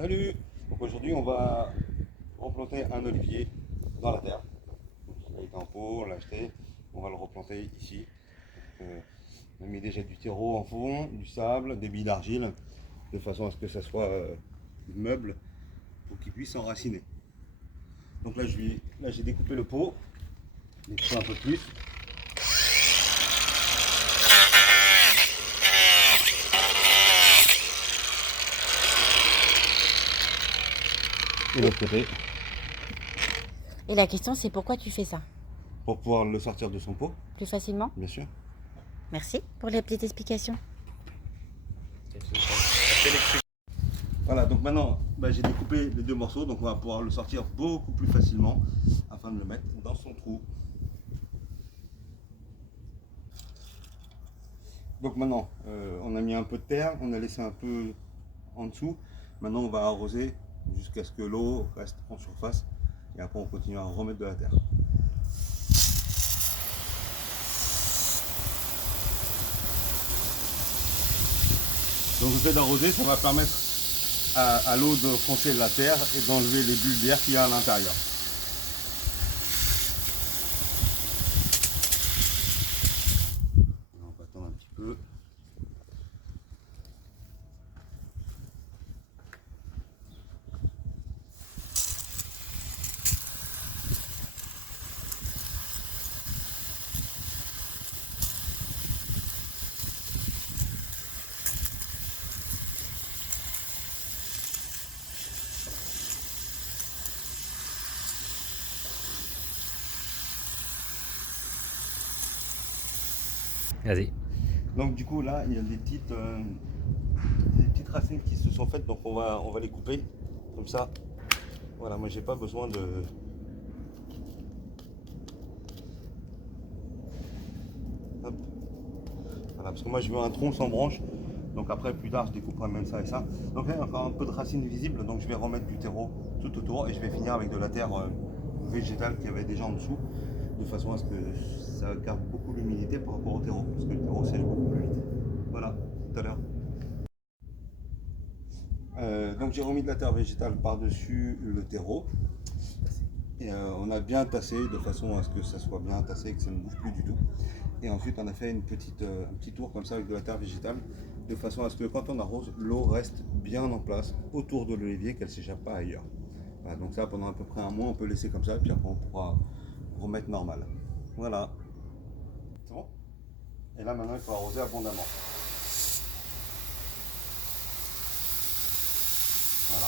Salut! Donc aujourd'hui on va replanter un olivier dans la terre. Il a été en pot, on l'a acheté, on va le replanter ici. On a mis déjà du terreau en fond, du sable, des billes d'argile, de façon à ce que ça soit meuble pour qu'il puisse s'enraciner. Donc là j'ai découpé le pot, j'ai découpé un peu plus. Et l'autre côté, Et la question, c'est pourquoi tu fais ça? pour pouvoir le sortir de son pot, Plus facilement? bien sûr. Merci pour les petites explications. Voilà, donc maintenant j'ai découpé les deux morceaux, donc on va pouvoir le sortir beaucoup plus facilement afin de le mettre dans son trou. Donc maintenant, on a mis un peu de terre, on a laissé un peu en dessous. Maintenant, on va arroser jusqu'à ce que l'eau reste en surface. Et après, on continue à remettre de la terre. Donc le fait d'arroser, ça va permettre à l'eau de foncer la terre et d'enlever les bulles d'air qu'il y a à l'intérieur. On va attendre un petit peu. Vas-y. Donc du coup là, il y a des petites racines qui se sont faites, donc on va les couper comme ça. Voilà, moi j'ai pas besoin de... Hop. Voilà, parce que moi je veux un tronc sans branche. Donc après plus tard je découperai même ça et ça. Donc là il y a encore un peu de racines visibles, donc je vais remettre du terreau tout autour et je vais finir avec de la terre végétale qu'il y avait déjà en dessous, de façon à ce que ça garde beaucoup l'humidité par rapport au terreau, parce que le terreau sèche beaucoup plus vite. Voilà, tout à l'heure. Donc j'ai remis de la terre végétale par-dessus le terreau. Et on a bien tassé de façon à ce que ça soit bien tassé et que ça ne bouge plus du tout. Et ensuite on a fait un petit tour comme ça avec de la terre végétale, de façon à ce que quand on arrose, l'eau reste bien en place autour de l'olivier, qu'elle ne s'échappe pas ailleurs. Voilà, donc ça pendant à peu près un mois on peut laisser comme ça, puis après on pourra remettre normal. Voilà. C'est bon? Et là maintenant il faut arroser abondamment. Voilà.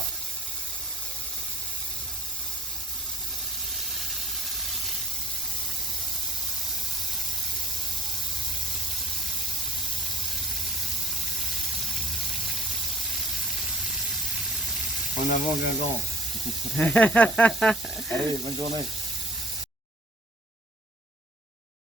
En avant Guingamp. Allez, bonne journée.